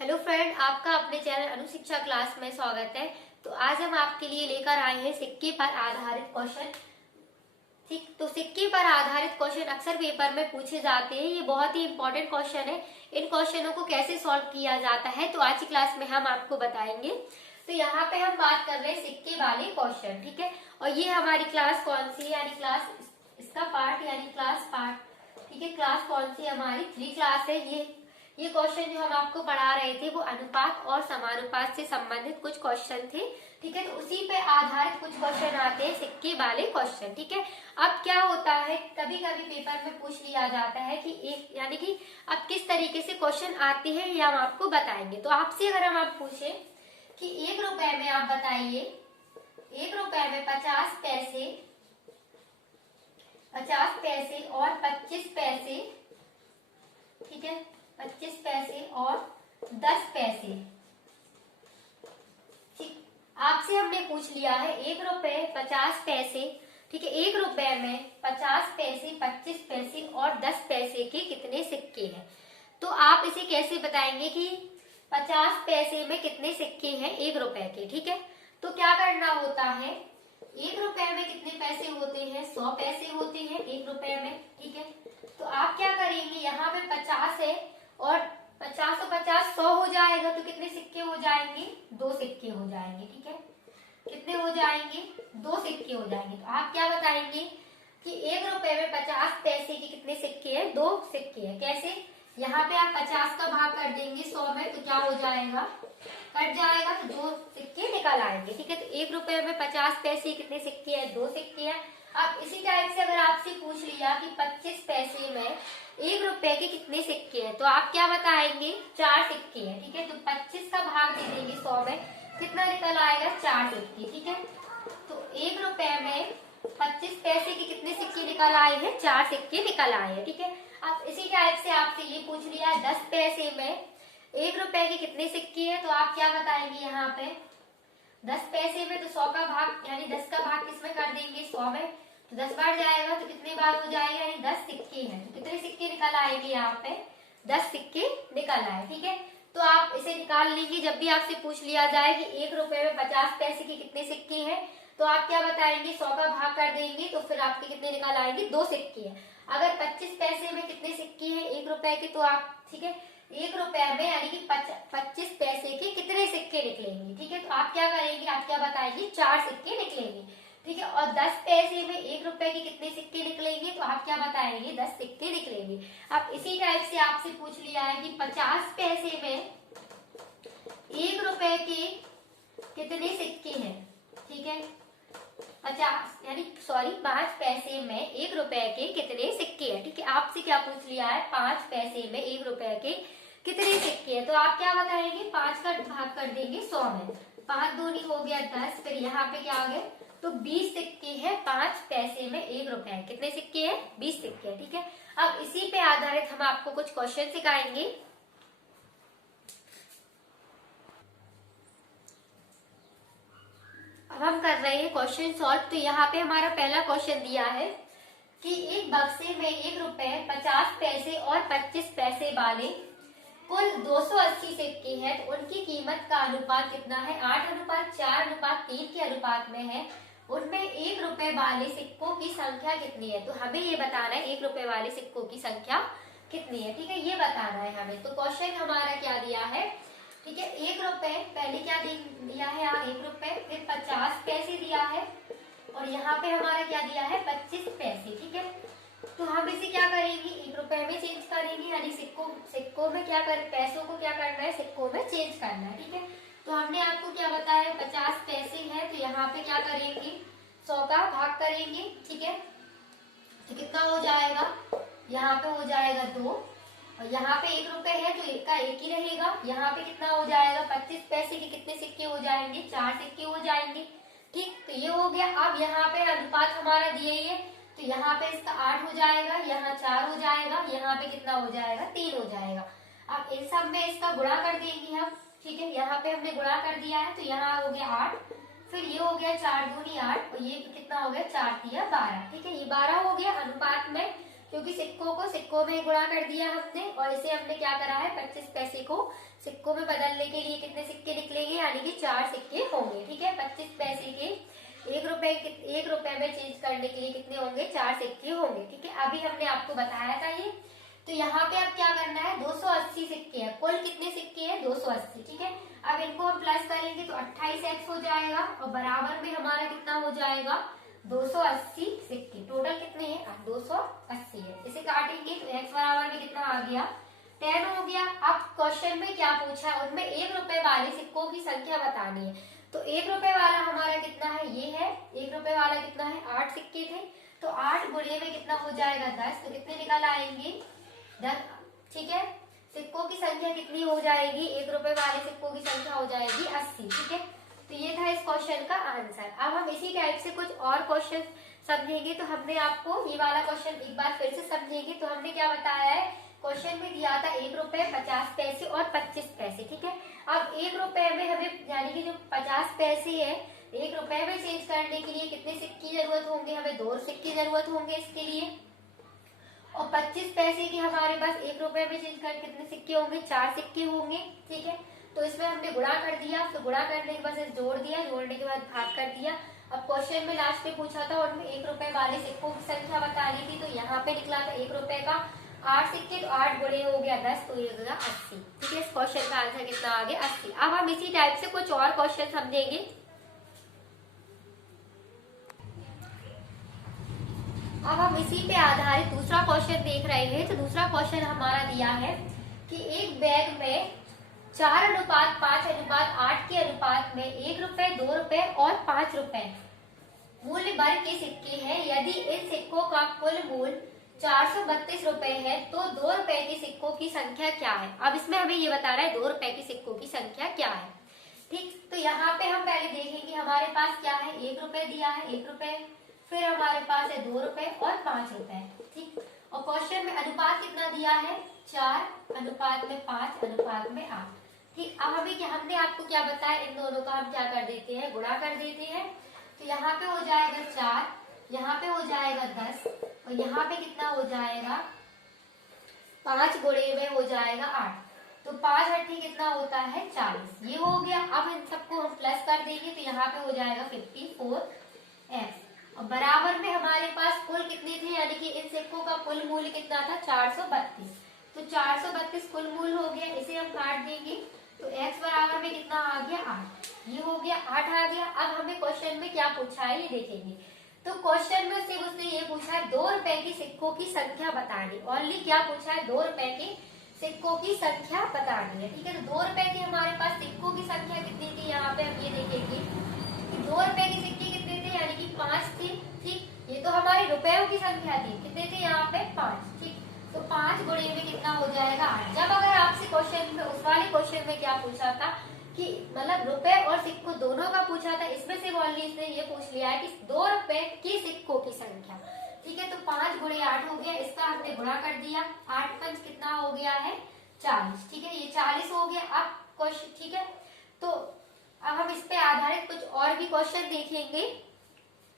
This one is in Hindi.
हेलो फ्रेंड, आपका अपने चैनल अनुशिक्षा क्लास में स्वागत है। तो आज हम आपके लिए लेकर आए हैं सिक्के पर आधारित क्वेश्चन। ठीक, तो सिक्के पर आधारित क्वेश्चन अक्सर पेपर में पूछे जाते हैं। ये बहुत ही इंपॉर्टेंट क्वेश्चन है। इन क्वेश्चनों को कैसे सॉल्व किया जाता है तो आज की क्लास में हम आपको बताएंगे। तो यहाँ पे हम बात कर रहे हैं सिक्के वाले क्वेश्चन, ठीक है। और ये हमारी क्लास कौन सी है, यानी क्लास इसका पार्ट यानी क्लास पार्ट, ठीक है। क्लास कौन सी हमारी 3 क्लास है। ये क्वेश्चन जो हम आपको पढ़ा रहे थे वो अनुपात और समानुपात से संबंधित कुछ क्वेश्चन थे, ठीक है। तो उसी पे आधारित कुछ क्वेश्चन आते हैं सिक्के वाले क्वेश्चन, ठीक है। अब क्या होता है, कभी कभी पेपर में पूछ लिया जाता है कि एक यानी कि अब किस तरीके से क्वेश्चन आते हैं ये हम आपको बताएंगे। तो आपसे अगर हम आप पूछे कि 1 रुपए में आप बताइए, 1 रुपए में 50 पैसे, 50 पैसे और 25 पैसे, ठीक है, 25 पैसे और 10 पैसे, ठीक। आपसे हमने पूछ लिया है 1 रुपए 50 पैसे, ठीक है। 1 रुपए में 50 पैसे, 25 पैसे और 10 पैसे के कितने सिक्के हैं। तो आप इसे कैसे बताएंगे कि 50 पैसे में कितने सिक्के हैं 1 रुपए के, ठीक है। तो क्या करना होता है, 1 रुपए में कितने पैसे होते हैं, 100 पैसे होते हैं 1 रुपए में, ठीक है। तो आप क्या करेंगे, यहाँ पे 50 है और 50 और 50 100 हो जाएगा, तो कितने सिक्के हो जाएंगे, 2 सिक्के हो जाएंगे, ठीक है। कितने हो जाएंगे, 2 सिक्के हो जाएंगे। तो आप क्या बताएंगे कि 1 रुपए में 50 पैसे के कितने सिक्के हैं, 2 सिक्के हैं। कैसे, यहाँ पे आप 50 का भाग कर देंगे 100 में तो क्या हो जाएगा, कट जाएगा, तो 2 सिक्के निकल आएंगे, ठीक है। तो 1 रुपए में 50 पैसे कितने सिक्के हैं, 2 सिक्के हैं। अब इसी टाइप से अगर आपसे पूछ लिया कि 25 पैसे में 1 रुपए के कितने सिक्के हैं, तो आप क्या बताएंगे, 4 सिक्के हैं, ठीक है। तो 25 का भाग दे देंगे 100 में, कितना निकल आएगा, 4 सिक्के, ठीक है। तो 1 रुपए में 25 पैसे के कितने सिक्के निकल आए हैं, 4 सिक्के निकल आए हैं, ठीक है। अब इसी टाइप से आपसे ये पूछ लिया 10 पैसे में 1 रुपए के कितने सिक्के हैं, तो आप क्या बताएंगे, यहाँ पे 10 पैसे में तो 100 का भाग यानी 10 का भाग किसमें कर देंगे, 100 में, तो 10 बार जाएगा तो कितने बार हो जाएगा, यानी 10 सिक्के हैं। तो कितने सिक्के निकल आएंगे, यहाँ पे 10 सिक्के निकल आए, ठीक है। तो आप इसे निकाल लेंगे जब भी आपसे पूछ लिया जाए कि 1 रुपए में 50 पैसे के कितने सिक्के हैं, तो आप क्या बताएंगे, 100 का भाग कर देंगे तो फिर आपके कितने निकल आएंगे, 2 सिक्के हैं। अगर 25 पैसे में कितने सिक्के हैं 1 रुपए के, तो आप, ठीक है, 1 रुपए में यानी कि 25 पैसे के कितने सिक्के निकलेंगे, ठीक है। तो आप क्या करेंगे, आप क्या बताएंगे, 4 सिक्के निकलेंगे, ठीक है। और 10 पैसे में 1 रुपए के कितने सिक्के निकलेंगे, तो आप क्या बताएंगे, 10 सिक्के निकलेंगे। अब इसी टाइप से आपसे पूछ लिया है कि 50 पैसे में 1 रुपए के कितने सिक्के हैं, ठीक है। 5 पैसे में 1 रुपए के कितने सिक्के हैं, ठीक है। आपसे क्या पूछ लिया है, 5 पैसे में 1 रुपए के कितने सिक्के हैं, तो आप क्या बताएंगे, 5 का भाग कर देंगे 100 में, 5 दूनी हो गया 10, फिर यहाँ पे क्या आ गया, तो 20 सिक्के हैं 5 पैसे में 1 रुपए, कितने सिक्के हैं, 20 सिक्के हैं, ठीक है। अब इसी पे आधारित हम आपको कुछ क्वेश्चन सिखाएंगे। अब हम कर रहे हैं क्वेश्चन सॉल्व। तो यहाँ पे हमारा पहला क्वेश्चन दिया है कि एक बक्से में 1 रुपए 50 पैसे और 25 पैसे वाले कुल 280 सिक्के हैं, तो उनकी कीमत का अनुपात कितना है, 8:4:3 के अनुपात में है। उनमें 1 रुपए वाले सिक्कों की संख्या कितनी है, तो हमें ये बताना है 1 रुपए वाले सिक्कों की संख्या कितनी है, ठीक है, ये बताना है हमें। तो क्वेश्चन हमारा क्या दिया है, ठीक है, 1 रुपए पहले क्या दिया है, यहाँ 1 रुपए, फिर 50 पैसे दिया है और यहाँ पे हमारा क्या दिया है, 25 पैसे, ठीक है। तो हम इसे क्या करेंगे, 1 रुपए में चेंज करेंगे, यानी सिक्कों में क्या कर, पैसों को क्या करना है, सिक्कों में चेंज करना है, ठीक है। तो हमने आपको क्या बताया, 50 पैसे है तो यहाँ पे क्या करेंगे, 100 का भाग करेंगे, ठीक है। तो कितना हो जाएगा, यहाँ पे हो जाएगा 2, और यहाँ पे 1 रुपए है तो 1 का 1 ही रहेगा। यहाँ पे कितना हो जाएगा, 25 पैसे के कितने सिक्के हो जाएंगे, 4 सिक्के हो जाएंगे, ठीक। तो ये हो गया। अब यहाँ पे अनुपात हमारा दिए ही है, तो यहाँ पे इसका 8 हो जाएगा, यहाँ 4 हो जाएगा, यहाँ पे कितना हो जाएगा, 3 हो जाएगा। अब इन सब में इसका गुणा कर देंगे हम, ठीक है। यहाँ पे हमने गुणा कर दिया है तो यहाँ हो गया 8, फिर ये हो गया 4 दूनी 8 और ये कितना हो गया, 4 तिया 12, ठीक है। ये 12 हो गया अनुपात में, क्योंकि सिक्कों को सिक्कों में गुणा कर दिया हमने और इसे हमने क्या करा है 25 पैसे को सिक्कों में बदलने के लिए कितने सिक्के निकलेंगे, यानी कि 4 सिक्के होंगे। ठीक है, 25 पैसे के 1 रुपए में चेंज करने के लिए कितने होंगे, 4 सिक्के होंगे। ठीक है, अभी हमने आपको बताया था ये। तो यहाँ पे अब क्या करना है, 280 सिक्के हैं, कुल कितने सिक्के हैं 280। ठीक है, अब इनको हम प्लस करेंगे तो 28x हो जाएगा और बराबर में हमारा कितना हो जाएगा 280 सिक्के। टोटल कितने हैं 280 है। इसे काटेंगे तो x बराबर में कितना आ गया 10 हो गया। अब क्वेश्चन में क्या पूछा है, उनमें 1 रुपए वाले सिक्कों की संख्या बतानी है। तो 1 रुपए वाला हमारा कितना है, ये है 1 रुपए वाला कितना है 8 सिक्के थे, तो 8 गुणे में कितना हो जाएगा 10, तो कितने निकल आएंगे 10। ठीक है, सिक्कों की संख्या कितनी हो जाएगी, 1 रुपए वाले सिक्कों की संख्या हो जाएगी 80। ठीक है, तो ये था इस क्वेश्चन का आंसर। अब हम इसी टाइप से कुछ और क्वेश्चन समझेंगे। तो हमने आपको ये वाला क्वेश्चन एक बार फिर से समझेंगे। तो हमने क्या बताया है, क्वेश्चन में दिया था 1 रुपए 50 पैसे और 25 पैसे। ठीक है, अब 1 रुपए में हमें यानी कि जो 50 पैसे है 1 रुपए में चेंज करने के लिए कितने सिक्के की जरूरत होंगे, हमें 2 सिक्के की जरूरत होंगे इसके लिए। और 25 पैसे के हमारे पास 1 रुपए में चेंज कर कितने सिक्के होंगे, 4 सिक्के होंगे। ठीक है, तो इसमें हमने गुणा कर दिया, तो गुणा करने के बाद जोड़ दिया, जोड़ने के बाद भाग कर दिया। अब क्वेश्चन में लास्ट में पूछा था उनमें 1 रुपए वाले सिक्कों की संख्या बतानी थी, तो यहाँ पे निकला था 1 रुपए का 8 सिक्के, तो 8 गुणे हो गया 10, तो ये हो गया 80। ठीक है, इस क्वेश्चन का आंसर कितना आ गया 80। अब हम इसी टाइप से कुछ और क्वेश्चन समझेंगे। अब हम इसी पे आधारित दूसरा क्वेश्चन देख रहे हैं। तो दूसरा क्वेश्चन हमारा दिया है कि एक बैग में 4:5:8 के अनुपात में 1 रुपए 2 रुपए और 5 रुपए मूल्य वर्ग के सिक्के हैं। यदि इन सिक्कों का कुल मूल्य 432 रुपए है तो 2 रुपए के सिक्कों की संख्या क्या है। अब इसमें हमें ये बता रहा है 2 रुपए के सिक्कों की संख्या क्या है। ठीक, तो यहाँ पे हम पहले देखेंगे हमारे पास क्या है, 1 रुपए दिया है 1 रुपए, फिर हमारे पास है 2 रुपए और 5 रुपए। ठीक, और क्वेश्चन में अनुपात कितना दिया है 4:5:8। ठीक, अब हमें हमने आपको क्या बताया, इन दोनों का हम क्या कर देते हैं गुणा कर देते हैं। तो यहाँ पे हो जाएगा 4, यहाँ पे हो जाएगा 10 और यहाँ पे कितना हो जाएगा 5 गुणे में हो जाएगा 8, तो 5 8 कितना होता है 40। ये हो गया। अब इन सबको हम प्लस कर देंगे तो यहाँ पे हो जाएगा 54x और बराबर में हमारे पास कुल कितने थे, यानी कि इन सिक्कों का कुल मूल्य कितना था 432, तो 432 कुल मूल्य हो गया। इसे हम काट देंगे तो x बराबर में कितना आ गया 8, ये हो गया 8 आ गया। अब हमें क्वेश्चन में क्या पूछा है ये देखेंगे। तो क्वेश्चन में सिर्फ उसने ये पूछा है 2 रुपए की सिक्कों की संख्या बतानी, ओनली क्या पूछा है 2 रुपए के सिक्कों की संख्या बतानी है। ठीक है, तो 2 रुपए की हमारे पास सिक्कों की संख्या कितनी थी, यहाँ पे हम ये देखेंगे कि 2 रुपए के सिक्के कितने थे, यानी कि 5 थे। ठीक, ये तो हमारी रुपयों की संख्या थी, कितने थे यहाँ पे 5। ठीक, तो 5 गुणे में कितना हो जाएगा 8। जब अगर आपसे क्वेश्चन में उस वाले क्वेश्चन में क्या पूछा था कि मतलब रुपए और सिक्कों दोनों का पूछा था, इसमें से ओनली इसने ये पूछ लिया है कि 2 रुपए की सिक्कों की संख्या। ठीक है, तो 5 गुणे 8 हो गया, इसका हमने गुणा कर दिया, 8 5 कितना हो गया है 40। ठीक है, ये 40 हो गया। अब क्वेश्चन, ठीक है, तो अब हम इस पे आधारित कुछ और भी क्वेश्चन देखेंगे।